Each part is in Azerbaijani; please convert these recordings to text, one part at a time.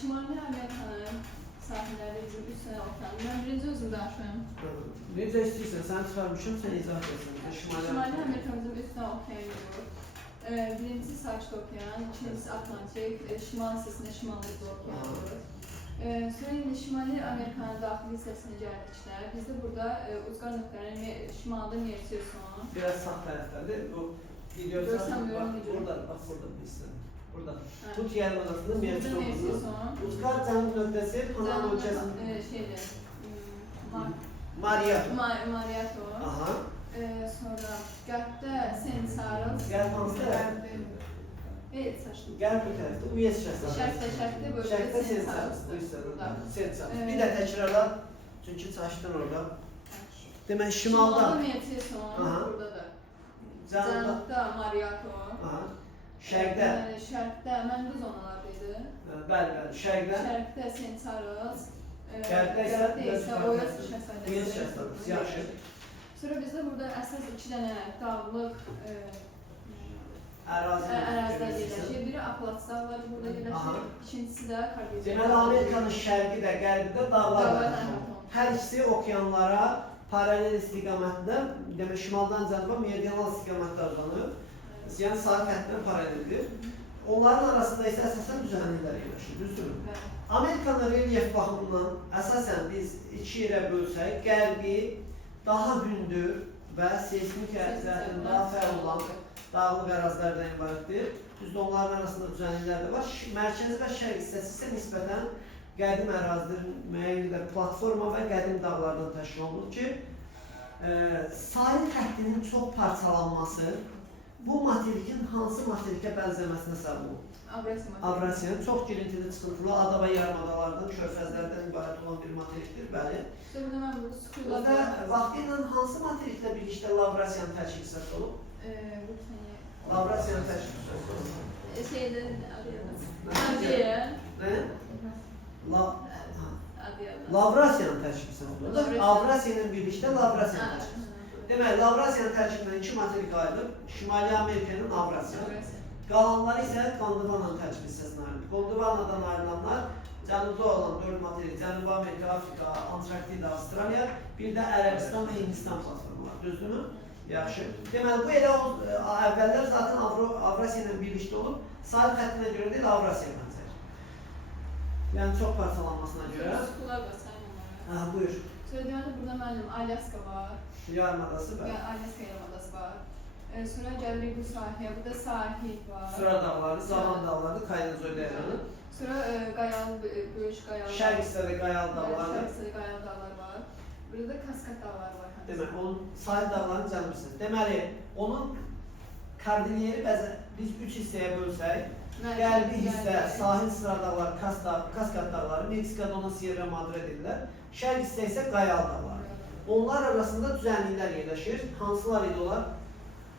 Şimali Amerikanın sahilləri bizim 3 sənə oxuyan. Mən birinci özüm danışıyorum. Necə istəyirsən, sən çıxarmışım, sən izah etsən. Şimali Amerika bizim 3 sənə oxuyan yolu. Birincisi Sakit Okean, ikincisi Atlantik, şimal hissəsində Şimali Okean olur. Sonra indi Şimali Amerikanın daxili hissəsinə gəldikdə, bizdə burada uzqar nöqtənin şimalda Mersiyon. Biraz sağ tərəfdədir. Bu video burada, bax burada bilirsən. Burada. Tut yarımadasında Mersiyon. Uzqar cənub nöqtəsi Panama ölkəsində. Şeydir. Mariato. Aha. Sonra qərbdə Saint Charles. Qərb hansı tərəfdir? Qərb bu tərəfdə, Uyes şəhərdə. Şərqdə böyle Şərqdə Saint Charles. Saint Charles. Bir də təkrarla, çünki çaşdın orada. Demək, şimalda. Şimalda Mersiyon, burada da. Cənubda Mariato. Şərqdə. Şərqdə Mənduz zonalardaydı. Bəli, şərqdə. Şərqdə Saint Charles. Qərbdə isə Uyes şəhərdə. Yaxşı. Sonra bizdə burada əsas 2 dənə dağlıq ərazilər yerləşir. Biri Apalaç dağları burada yerləşir, ikincisi də Karibik. Deməli, Amerikanın şərqi də, qərbi də dağlar var. Hər ikisi okeanlara paralel istiqamətdə, demək, şimaldan cənuba meridional istiqamətdə uzanır. Yəni, sahil xəttinə paraleldir. Onların arasında isə əsasən düzənliklər yerləşir, düzdür? Amerikanın relyef baxımından əsasən biz 2 yerə bölsək, qərbi daha hündür və seismik ərazilərdən daha fəal olan dağlıq ərazilərdən ibarətdir. Düzdür, onların arasında düzənliklər də var. Mərkəzi və şərq hissəsi isə nisbətən qədim ərazidir, müəyyən qədər platforma və qədim dağlardan təşkil olunur ki, sahil xəttinin çox parçalanması bu materikin hansı materikə bənzəməsinə səbəb olur? Avrasiya. Çox girintili, çıxıntılı, ada və yarımadalardan, körfəzlərdən ibarət olan bir materikdir, bəli. Vaxtı ilə hansı materiklə birlikdə Lavrasiyanın tərkibi səbəb olub? Lavrasiyanın tərkibi səbəb olub. Lavrasiyanın tərkibi səbəb olub. Avrasiyanın birlikdə Lavrasiyanın tərkibi. Demək, Lavrasiyanın tərkibindən 2 materik ayrılır. Şimali Amerikanın Avrasiya. Qalanları isə Gondvananın tərkibi hissəsinə ayrılır. Gondvanadan ayrılanlar cənubda olan 4 materik, Cənubi Amerika, Afrika, Antarktida, Avstraliya, bir də Ərəbistan və Hindistan platformu var. Düzdürmü? Yaxşı. Deməli, bu elə əvvəllər zaten Avrasiya ilə birlikdə olub, sahil xəttinə görə deyil, Avrasiya bənzər. Yəni, çox parçalanmasına görə. Buyur. Deməli, burada mənim Alyaska var. Yarımadası var. Alyaska yarımadası var. Sonra gəlirik bu sahil, burada sahil var. Sura dağları, Zavan dağları, Kaynazoy dəyəranı. Sonra qayalı, böyük qayalı. Şərq hissədə qayalı dağları. Şərq hissədə qayalı dağlar var. Burada da Kaskad dağları var. Demək, onun sahil dağlarının cənub hissəsi. Deməli, onun koordiniyeri biz 3 hissəyə bölsək, qərbi hissə, sahil sıra dağları, Kaskad dağları, Meksikada ona Sierra Madre edirlər. Şərq hissə isə qayalı dağları. Onlar arasında düzənliklər yerləşir. Hansılar idi onlar?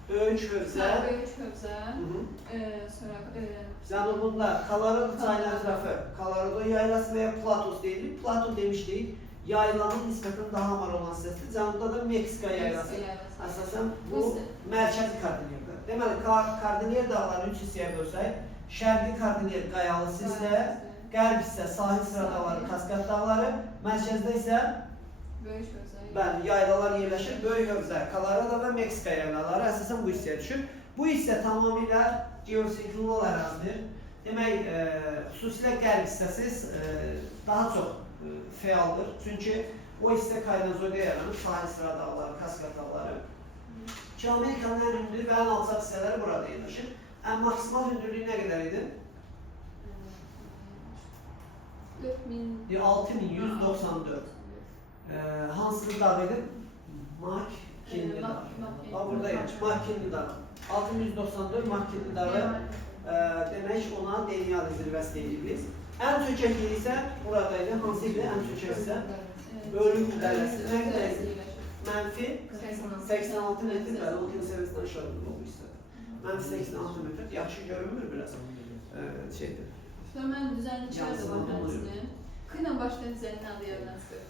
Böyük Hövzə. Böyük Hövzə. Sonra cənubunda Colorado çayının ətrafı, Colorado yaylası və ya Platos deyilir. Plato demişdik, yaylanın nisbətən daha hamar olan hissəsidir. Cənubda da Meksika yaylası. Əsasən bu mərkəzi koordiniyerdir. Deməli, koordiniyer dağlarını 3 hissəyə bölsək, şərqi koordiniyer qayalı hissə, qərb hissə sahil sıra dağları, Kaskad dağları, mərkəzdə isə yaylalar yerləşir. Böyük Hövzə, Colorado və Meksika yaylaları əsasən bu hissəyə düşür. Bu hissə tamamilə geosinklinal ərazidir. Demək, xüsusilə qərb hissəsi daha çox fəaldır. Çünki o hissə Kaynazoyda yaranır, sahil sıra dağları, Kaskad dağları. Ki, Amerikanın ən hündür və ən alçaq hissələri burada yerləşir. Ən maksimal hündürlüyü nə qədər idi? 6194. Hansı dağ idi? Makkinli dağı. Burada yaxşı, Makkinli dağı. 6194 Makkinli dağı demək ona Deniali zirvəsi deyirik biz. Ən çökəkliyi isə buradaydı. Hansı idi ən çökək isə? Ölüm dərəsi. Nə qədər idi? Mənfi 86 metr, bəli, o gün səviyyəsindən aşağıdır bu hissədə. Mənfi 86 metr, yaxşı görünmür biraz şeydir. Sonra mən düzənliklər də var həmçinin. Qıyla başlayan düzənliyin adı yadından çıxır.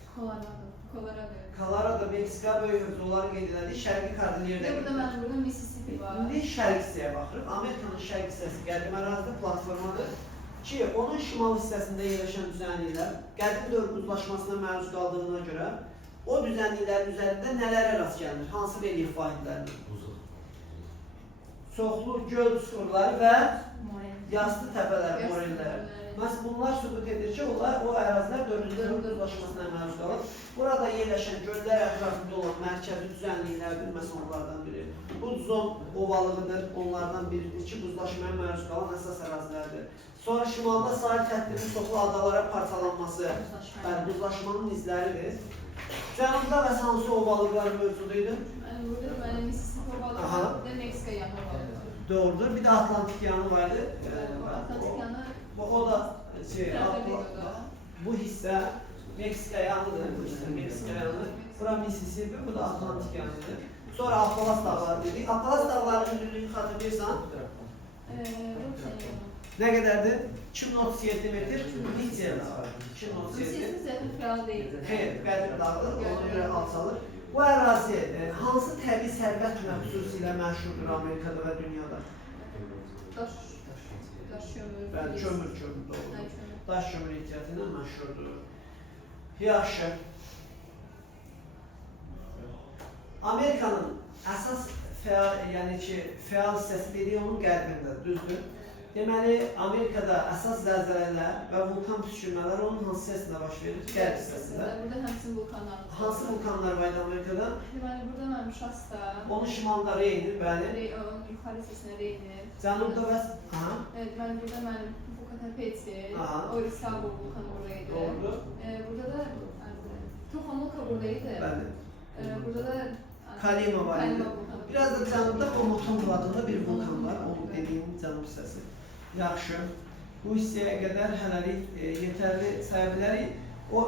Colorado, Meksika, Böyük Hövzə onların qeyd edildiyi şərqi koordiniyerdə. Burada mənim burada Mississippi var. İndi şərq hissəyə baxırıq. Amerikanın şərq hissəsi qədim ərazidə platformadır. 2. Onun şimal hissəsində yerləşən düzənliklər qədim dövr buzlaşmasına məruz qaldığına görə o düzənliklərin üzərində nələrə rast gəlinir? Hansı relyef vahidlərinə? Çoxlu göl çuxurları və yastı təpələr, morellər. Məhz bunlar sübut edir ki, onlar o ərazilər dördüncü dövr buzlaşmasına məruz qalır. Burada yerləşən göllər ətrafında olan mərkəzi düzənliklərdir, məsələn onlardan biri. Budzon ovalığıdır, onlardan biridir ki, buzlaşmaya məruz qalan əsas ərazilərdir. Sonra şimalda sahil xəttinin çoxlu adalara parçalanması, buzlaşmanın izləridir. Cənubda və hansı ovalıqlar mövcud idi? Burada Mississippi ovalığı, bir də Meksika yanı ovalığı. Doğrudur, bir də Atlantik yanı vardı. Atlantik yanı O da bu hissə Meksika yanıdır, bu hissə Meksika yanı. Bura Mississippi, bu da Atlantik yanıdır. Sonra Atlas dağları dedik. Atlas dağlarının hündürlüyünü xatırlayırsan? Nə qədərdir? 2037 metr Lidya dağı. 2037. Zaten fiyal değildir. Xeyr, qədim dağdır, ona görə alçalır. Bu ərazi hansı təbii sərvətlə xüsusilə məşhurdur Amerikada və dünyada? Daş kömür. Bəli, kömür doğru. Daş kömür ihtiyatı ilə məşhurdur. Yaxşı. Amerikanın əsas fəal hissəsi dedik onun qərbində, düzdür. Deməli, Amerikada əsas zəlzələlər və vulkan püskürmələr onun hansı hissəsində baş verir? Qərb hissəsində. Burada həmçinin vulkanlar var. Hansı vulkanlar var idi Amerikada? Deməli, burada mənim Şasta. Onun şimalında Reynir, bəli. Onun yuxarı hissəsində Reynir. Cənubda və... Evet, deməli, burada mənim Popocatépetl, Orizaba vulkanı buradaydı. Doğrudur. Burada da Toxomoka buradaydı. Bəli. Burada da Kalima var idi. Biraz da cənubda Pomotongo adında bir vulkan var, onun dediyim cənub hissəsi. Yaxşı. Bu hissəyə qədər hələlik yetərli saya bilərik. O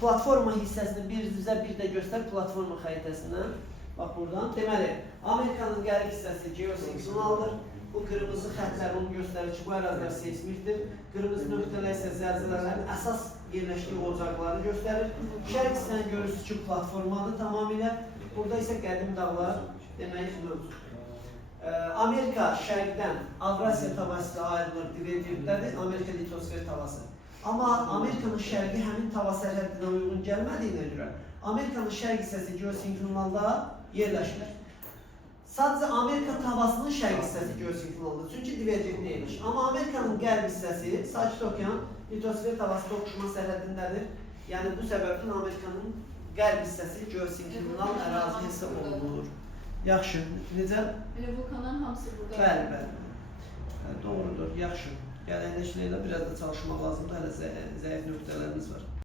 platforma hissəsini bizə bir də göstər platforma xəritəsindən. Bax buradan. Deməli, Amerikanın qərb hissəsi geosinkronaldır. Bu qırmızı xəttlər onu göstərir ki, bu ərazilər seismikdir. Qırmızı nöqtələr isə zəlzələlərin əsas yerləşdiyi ocaqları göstərir. Şərq hissəni görürsünüz ki, platformadır tamamilə. Burada isə qədim dağlar demək mövcud. Amerika şərqdən Avrasiya tavası ilə ayrılır, divergentdədir, Amerika litosfer tavası. Amma Amerikanın şərqi həmin tava sərhəddinə uyğun gəlmədiyinə görə Amerikanın şərq hissəsi geosinkronalda yerləşmir. Sadəcə Amerika tavasının şərq hissəsi geosinkronaldır, çünki divergent deyilmiş. Amma Amerikanın qərb hissəsi, Sakit Okean, litosfer tavası toqquşma sərhəddindədir. Yəni bu səbəbdən Amerikanın qərb hissəsi geosinkronal ərazi hesab olunur. Yaxşı, necə? Elə vulkanların hamısı burada. Bəli. Doğrudur, yaxşı. Gələn işlərlə biraz da çalışmaq lazımdır, hələ zəif nöqtələrimiz var.